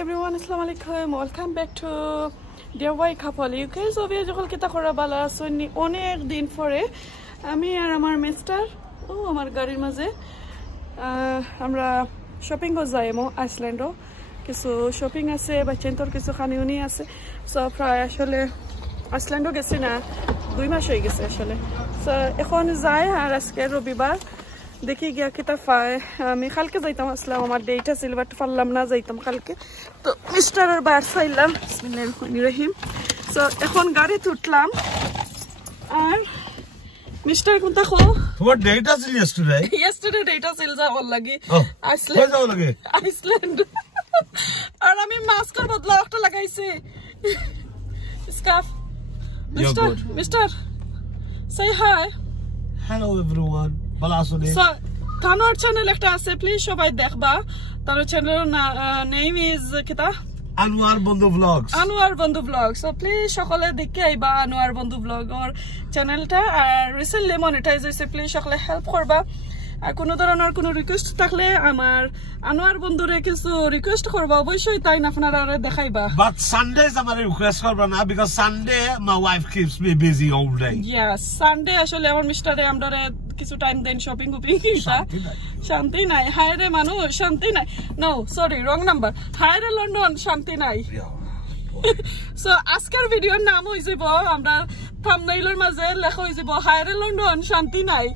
everyone, assalamu alaikum. Welcome back to DIY couple UK. So we are jokol kita khora bala so ni onek din pore ami ar amar mister amar garir maze amra shopping go jaimo Iceland o kisu shopping ase ba chentor kisu khaniuni ase so pray ashole Iceland o gesi na 2 মাস হয়ে গেছে আসলে so এখন যাই আর আজকে রবিবার দেখি গিয়া কিতা পায় আমি কালকে যাইতাম আসলাম আমার ডেট ছিল বাট পারলাম না যাইতাম কালকে তো মিস্টার আর বার চাইলাম বিসমিল্লাহির রহমানির রহিম সো এখন গাড়িতে উঠলাম আর মিস্টার কোনটা খো তোমার ডেট ছিল yesterday ডেট ছিল যাওয়ার লাগি আইসল্যান্ড যাওয়ার লাগি আইসল্যান্ড আর আমি মাস্কের বদলা একটা লাগাইছি scarf Mister say hi hello everyone balasone so tanor channel ekta ase please shobai dekhba tar channel name is kita Anwar Bondhu vlogs so please shokole dekhe aiba Anwar Bondhu vlog or channel ta recently monetize hoise please shokole help korba আর কোন ধরনের কোন request থাকলে আমার আনোয়ার বন্ধুরে কিছু request করবা অবশ্যই তাই না আপনারা দেখাইবা বাট সানডেজ আমার রিকোয়েস্ট করবা না because Sunday my wife keeps me busy all day yes Sunday আসলে আমার মিস্টারে আমরারে কিছু টাইম দেন শপিং কিটা শান্তি নাই হায়রে মানুষ শান্তি নাই নো সরি রং নাম্বার হায়রে লন্ডন শান্তি নাই সো আজকের ভিডিওর নাম হইছে আমরা থাম্বনেইলের মাঝে লেখা হইছে হায়রে লন্ডন শান্তি নাই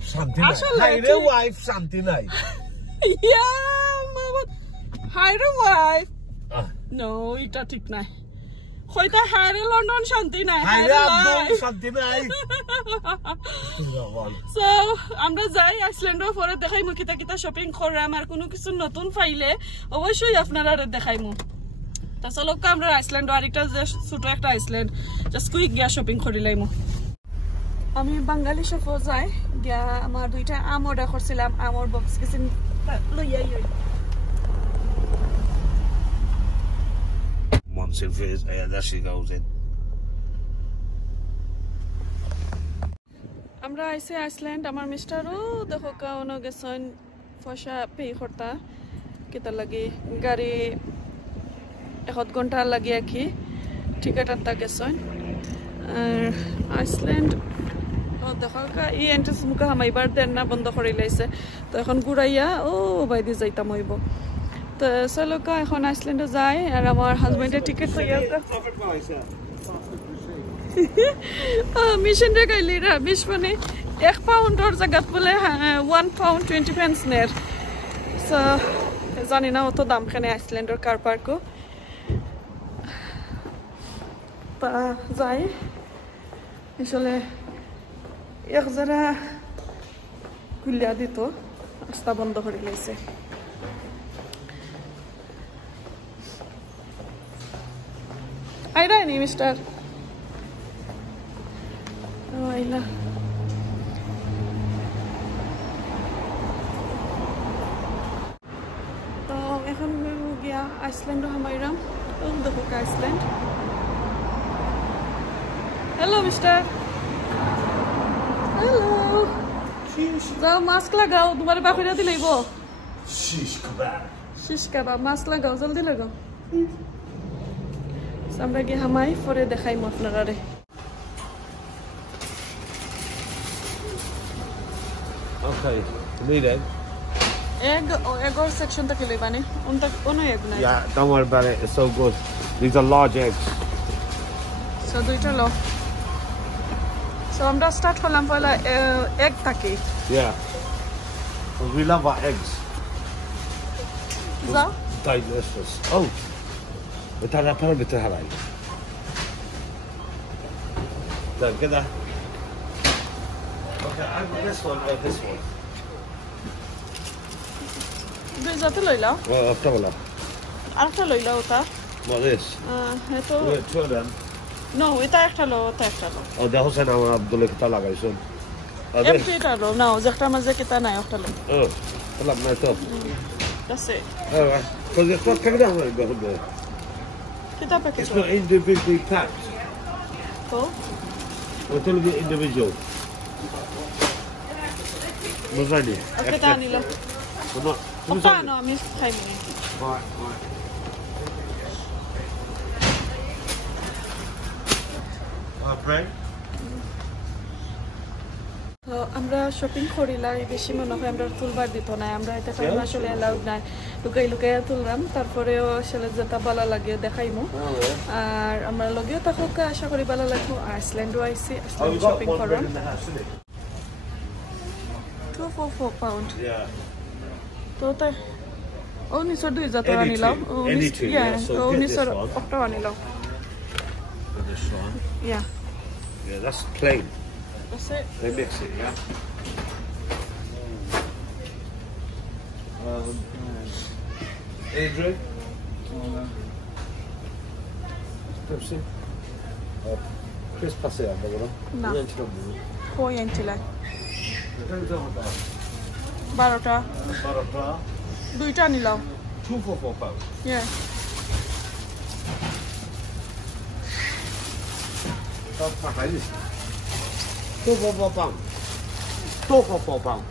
আসলে হায়রে ওয়াইফ শান্তি নাই ইয়া মামা হায়রে ওয়াইফ নো এটা ঠিক নাই কইতা হায়রে লন্ডন শান্তি নাই হায়রে আব্দুল শান্তি নাই সো আমরা যাই আইসল্যান্ডের পরে দেখাইমু কিতা কিতা শপিং করলাম আর কোনো কিছু নতুন পাইলে অবশ্যই আপনারা দেখাইমু তা চলো আমরা আইসল্যান্ড আর একটা ছোট একটা আইসল্যান্ড জাস্ট কুইক গিয়া শপিং করি লাইমু আমি বাঙালি শপে যাই গিয়া আমার দুইটা আম অর্ডার করছিলাম আমর বক্স কিছু লইয়াই once in phase there she goes in আমরা আইছে আইসল্যান্ড আমার মিস্টারও দেখো কাউনো গেছন পয়সা পে করতা কিতা লাগে গাড়ি 1 ঘন্টা লাগে কি টিকেট আনতা গেছন আর আইসল্যান্ড দেখো কা ই এন্ট্রেন্স মুকা হামাইবার দেন না বন্ধ করে লাইছে তো এখন ঘুরাইয়া ও বাইদি যাইতাম হইব তো চলো কা এখন আইসল্যান্ডে যাই আর আমার হাজবেন্ডের টিকেট হই আছে মিশন রে গাইলি রা মিশ মানে 1 পাউন্ডর জায়গা বলে 1 পাউন্ড 20 পেন্স নের সো জানি না অত দাম খানে আইসল্যান্ডের কার পার্কও তা যাই আসলে এক যারা খুলিয়া দিত রাস্তা বন্ধ করে লাইছে আইরা নি মিস্টার আইলা তো এখন গিয়া আইসল্যান্ড হামাইরাম দেখো আইসল্যান্ড Hello, mister. Hello. जाओ मास्क लगाओ तुम्हारे बाप रे दिले गो शिश कबाब मास्क लगाओ जल्दी लगाओ আমরা কি হামাই পরে দেখাইমু আপনারারে okay need egg or section tak lebani unta ono egg na yeah don't worry about it it's so good these are large eggs so duita lo so আমরা স্টার্ট করলাম পয়লা এগ থাকে yeah we love our eggs so delicious oh بتاعنا بره بتاعها راي ده كده okay I want this one or this one দুইটাতে লইলা طبعا আরেকটা লইলা ওটা what is এতো two of them no এটা একটা লো ওটা একটা লো oh ده হোসেন আমার আব্দুল কিতা লাগাইছেন এটা লো নাও যেটা মাঝে কিতা নাই একটা লো طلع ما تو that's it alright cuz it's not كده هو بياخد কিতা packet it's not individually packed তো قلت له individual مزاني ওকে তা নিলো no ওটা না আমি খাইনি right Dre. তো আমরা শপিং করিলা বেশি মনে হয় আমরা তুলবার দিত না আমরা এটা টাইম আসলে অ্যালাউড নাই লুকাই লুকাই তুললাম তারপরেও আসলে যেটা ভালো লাগে দেখাইমু আর আমরা লগেও তাকে আশা করি ভালো লাগবো আইসল্যান্ডও আইসি আইসল্যান্ড শপিং করলাম 244 pound তো তাই ও নিশ্চয় 2000 টাকা নিলাম ও নিশ্চয় টাকা নিলাম Yeah, that's plain. That's it. They mix it, yeah. Adrian? Pepsi? Chris passé à Bagara? No. Koi entile. Barota. Barota? Duita nilaw. 244 pounds. Yeah. Two for 4 pounds. 2 for 4 pounds.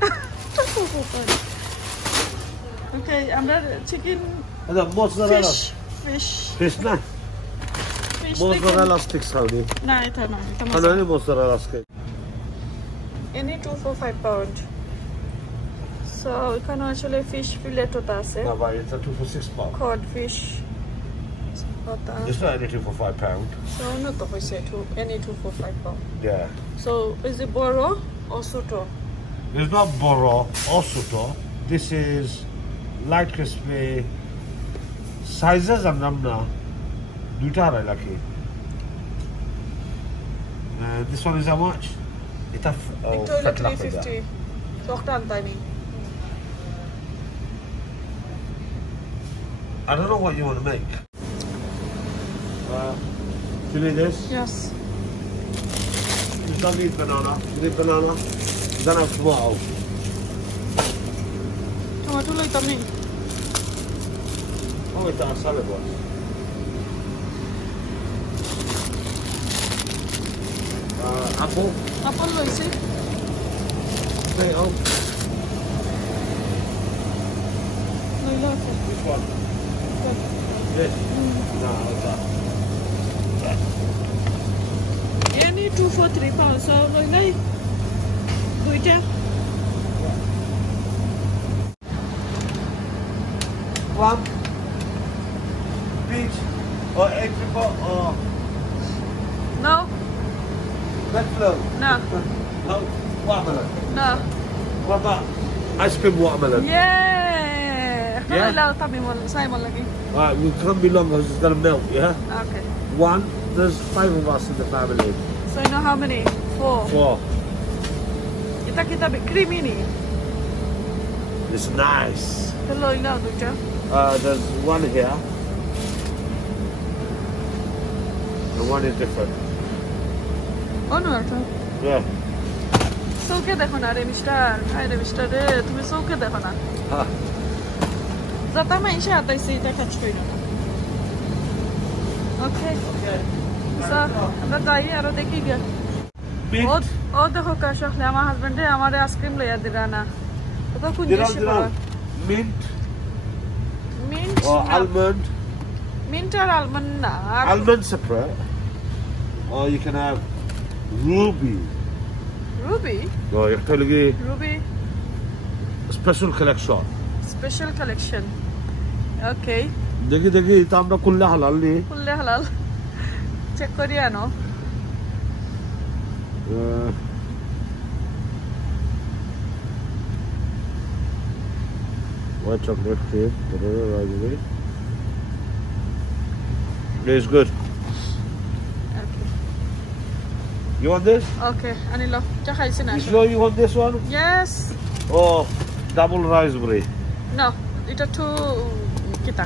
Okay, আমরা chicken And the mozzarella. Fish না? Mozzarella sticks how do? না এটা না এটা Ano mozzarella sticks? Any 2 for 5 pound. So এখানে আসলে fish fillet ওটা আছে. No, but it's a 2 for 6 pounds. Cod fish. It's not any 2 for 5 pounds. So not the way say any 2 for 5 pound. Yeah. So is it boro or soto? It's not boro or soto. This is light crispy. Sizes and namna. Duita I like it. This one is how much? It's a it's 350. So tiny. I don't know what you want to make. Do you need this? Yes. You don't need banana. You need banana? You don't have tomato. Tomato like tammy. Oh, it's a salad one. Apple. Apple lo isi. Tomato. No, no. Which one? This? No, it's that. Any 2 for 3 pounds. So like duita. Plum, peach, or apricot, or No. melon. No. No, watermelon. No. What about ice cream watermelon? Yeah. Yeah? Hello, tammy mo say mo lagi. Alright, you can't be long because it's gonna melt, yeah? Okay. One, there's 5 of us in the family. So you know how many? 4. 4. Kita creamy ni. It's nice. Hello, ina duita. There's one here. The one is different. Oh no, ata. Yeah. Soke dekho na re mister. Hayre mister re, tumi soke dekho na. Ha. Zata ma ishe ataisi eta catch koi na. Okay. So, আমরা যাই আর দেখি গে। ও দেখো কাশ আসলে আমার হাজবেন্ডে আমারে ice cream লইয়া দিরা না। তো কোন জিনিস পড়া? Mint. Mint or almond. Mint or almond na. Almond separate. Or you can have ruby. Ruby? Oh, you're telling me Ruby special collection. special collection. Okay. দেখি এটা আমরা করলে হালাল নি Kulle halal. Check kori ano. White chocolate cake, raspberry. It's good. Okay. You want this? Okay, anilo. Chakhaisi na. You sure you want this one? Yes. Oh, double raspberry. No, এটা too kita.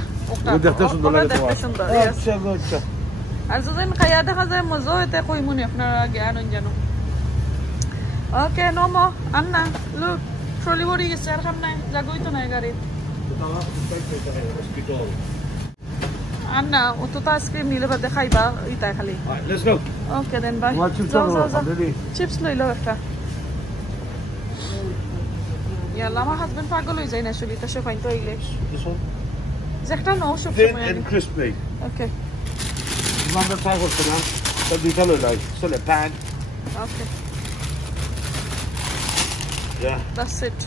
Good definition সুন্দর। Yes. আচ্ছা আচ্ছা। আর যখন খাইয়া দেখা যায় মজা এতে কই মনে আপনারা জ্ঞান জানো। Okay, no more. Anna, look. Trolley body is there kam nai. Lagoi to nai gari. Anna, ও তো ice cream নিলে বাদে খাইবা ইতা খালি। Alright, let's go. Okay, then bye. Chips লইলো একটা। ইয়ালা আমার হাজবেন্ড পাগল হই যায় না আসলে এটা সব পাইতো আইলে। This one? একটা নও সব Thin সময়। and crispy. Okay. You want the try for now? So দুইটা লই লাই চলে pan Okay. Yeah. That's it.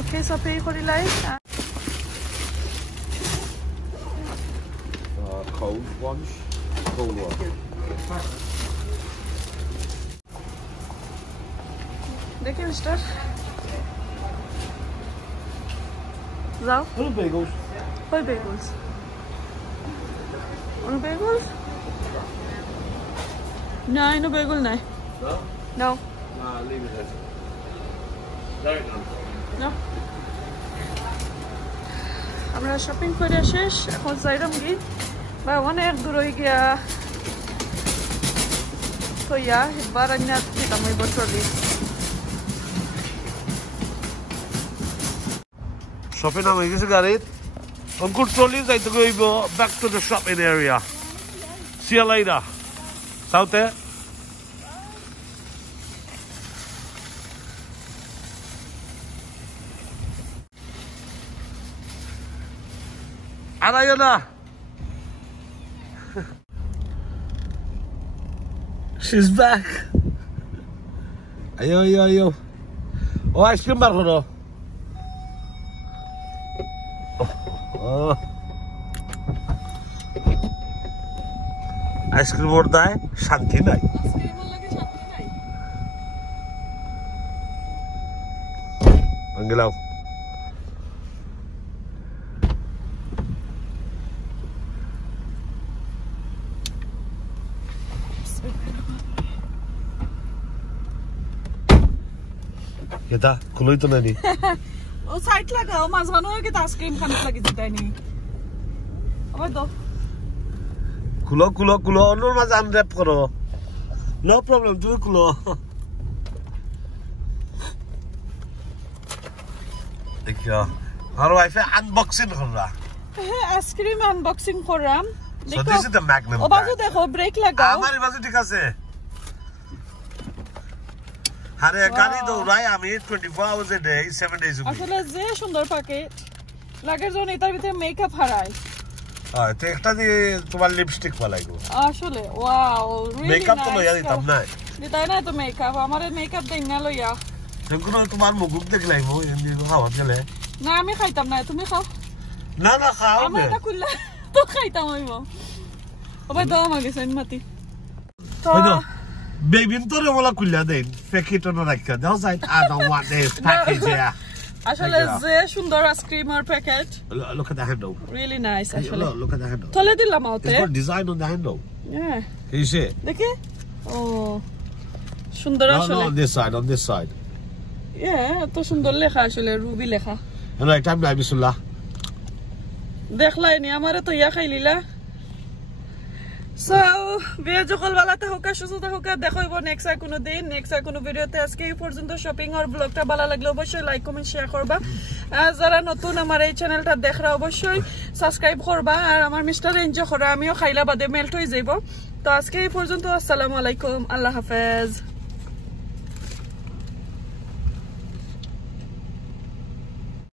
Okay, so pay for the light. Cold ones. Cold one. Thank you, mister. Zao. Little bagels. What bagels? One bagels? No, no bagel, no. No? No. Nah, leave it there. Right now. No. আমরা shopping করে শেষ এখন যাইরাম গি বা অনেক দূর হয়ে গিয়া তো ইয়া একবার আন্না দিতাম ওই বছরই শপে নাম হয়ে গেছে গাড়িত অঙ্কুর ট্রলি যাইতে গইব back to the shopping area see you later সাউথে Arayana. She's back. Ayo. Oh, ice cream bar kono. Oh. Ice cream orda hai, shanti nai. Ice cream lage shanti nai. Angelav. Kita kuloi to nani. O side lagao mazhano ke ice cream khane lagi jitai ni. Abar do. Kulo onor maz unwrap koro. No problem, tumi kulo. Dekho. Our wife unboxing korra. Ice cream unboxing koram. So this is the Magnum. O bazu dekho break lagao. Amari bazu thik ache. Hare gari dourai ami 24 hours a day 7 days a week. Ashole je sundor packet. Lager jon etar bhitor makeup haray. তো একটা দিয়ে তোমার lipstick পালাইবো আসলে wow really makeup তো লইয়া দিতাম না দিতাই না তো মেকআপ আমারে মেকআপ দেই না লইয়া তুমি তোমার মুখ দেখলাইবো এমনি খাওয়া গেলে না আমি খাইতাম না তুমি খাও না খাও আমি এটা কুল্লা তো খাইতাম হইবো ওবা দাও আমাকে সেন মাটি তো বেবিন তোরে বলা কুল্লা দেন প্যাকেট না রাখা দাও side I don't want this package here আসলে যে সুন্দর আইসক্রিম আর packet look at the handle really nice আসলে look at the handle তলে দিলাম আউতে it's got design on the handle yeah can you see it দেখে ও সুন্দর আসলে on this side yeah তো সুন্দর লেখা আসলে রুবি লেখা right time নাই বিসমিল্লাহ দেখলাই নি আমারে তো ইয়া খাইলিলা সো ভিডিও যখন ভালোতে হোক সুস্থ হোক দেখাইবো নেক্সট আর কোনো দিন নেক্সট আর কোনো ভিডিওতে আজকে এই পর্যন্ত শপিং আর ব্লগটা ভালো লাগলে অবশ্যই লাইক কমেন্ট শেয়ার করবা আর যারা নতুন আমার এই চ্যানেলটা দেখরা অবশ্যই সাবস্ক্রাইব করবা আর আমার মিস্টার এনজয় করা আমিও খাইলা বাদে মেল্ট হয়ে যাইব তো আজকে এই পর্যন্ত আসসালামু আলাইকুম আল্লাহ হাফেজ